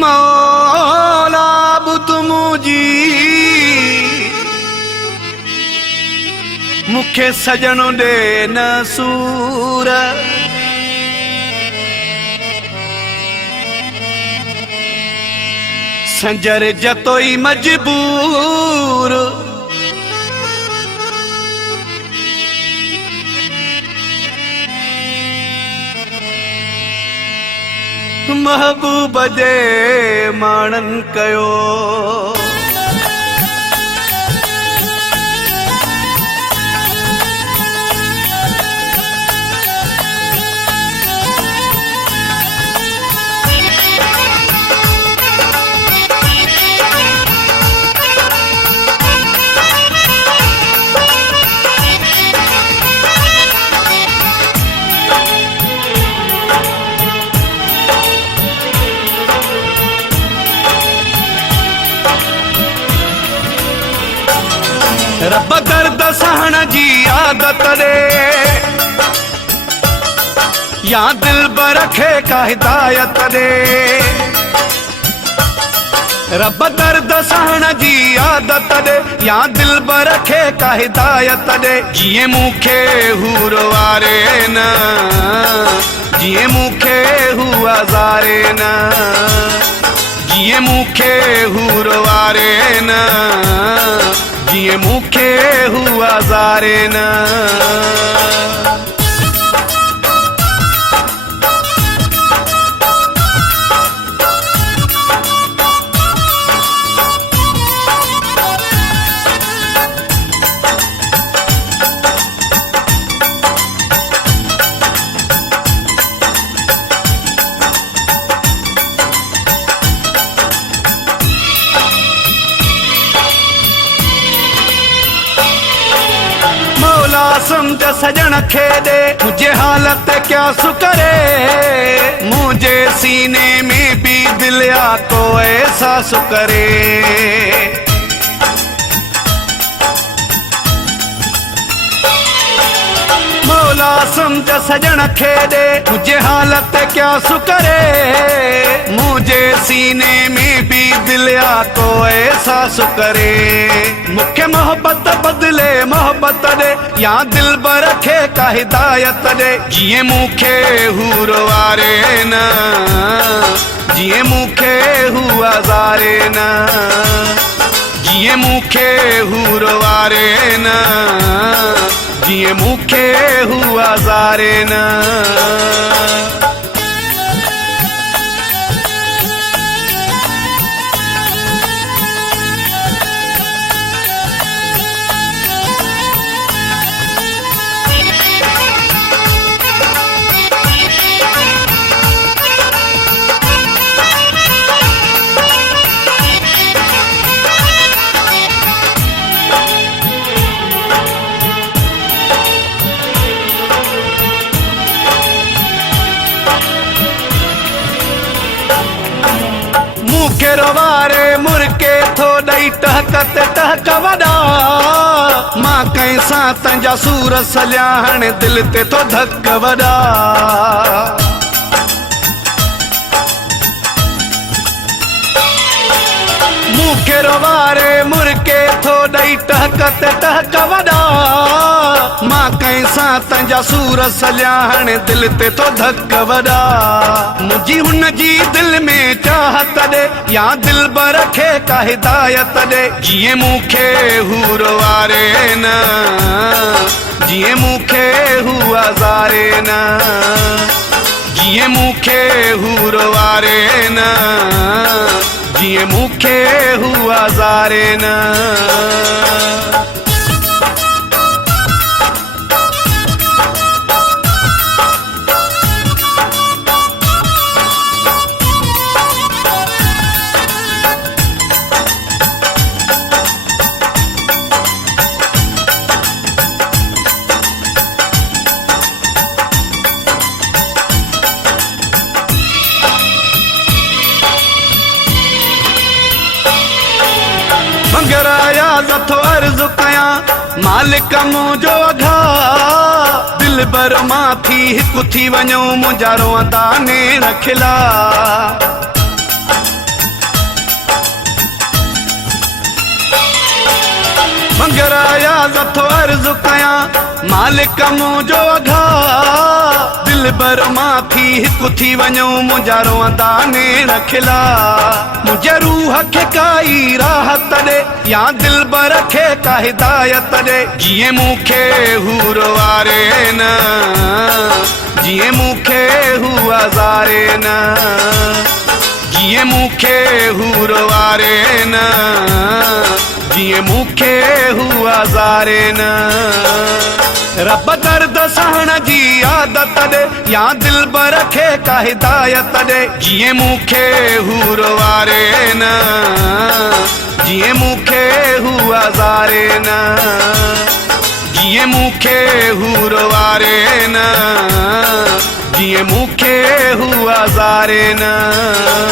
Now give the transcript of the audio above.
मौला बुत मुझी मुखे सजनो दे न सूर संजर जतोई मजबूर महबूब जे माणन कयो रब दर्द सहन जी आदत दे या दिल बरखे का हिदायत दे रब दर्द सहन जी आदत दे या दिल बरखे का हिदायत दे जिए मुखे हूर वारे न जिए मुखे हुआ जारे न जिए मुखे हूर वारे न जिए मुखे हुआ जारे न समझ सजन खेदे मुझे हालत क्या सुकरे मुझे सीने में भी दिल आ तो ऐसा सुकरे मौला समझ सजन खेदे मुझे हालत क्या सुकरे मुझे सीने में भी दिल आ तो ऐसा सुकरे मुख्य मोहब्बत बदले मोहब्बत दे या दिल बरखे का हिदायत दे जिए मुखे हूर वारे न जिए मुखे हुआ जारे न जिए मुखे हूर वारे न जिए मुखे हुआ जारे न मुखे रोवारे मुरके थो दई टहकत टहक वड़ा मां कैसा तंजा सूर सल्याहण दिल ते तो धक वड़ा मुखे रोवारे मुरके थो दई टहकत टहक वड़ा मां कैसा तंजा सूर सल्याहण दिल ते तो धक वड़ा मुझी हुन जी दिल में चाहत दे या दिल बरखे का हिदायत दे जिए मुखे हूर वारे न जिए मुखे हुआ जारे न जिए मुखे हूर वारे न जिए मुखे हुआ जारे न मंगराया जथो अर्ज कया मालिक मुझो अघा दिल बर मां थी हिकु थी वञो मुंहिंजा रोअंदा नेण खिला मंगराया जथो अर्ज कया मालिक मुंहिंजो अघा दिल बर मां थी हिकु थी वञो मुंहिंजा रोअंदा नेण खिला मुंहिंजे रूह खे काई राहत ॾे या दिल बर खे का हिदायत ॾे जीअं मूंखे हूर वारे न जीअं मूंखे हू हज़ारे न जीअं मूंखे हूर वारे न जीअं मूंखे हू हज़ारे न रब दर्द सहण जी आदत ॾे या दिल बर खे का हिदायत ॾे जीअं मूंखे हूर वारे न जीअं मूंखे हू हज़ारे न जीअं मूंखे हूर वारे न जीअं मूंखे हू हज़ारे न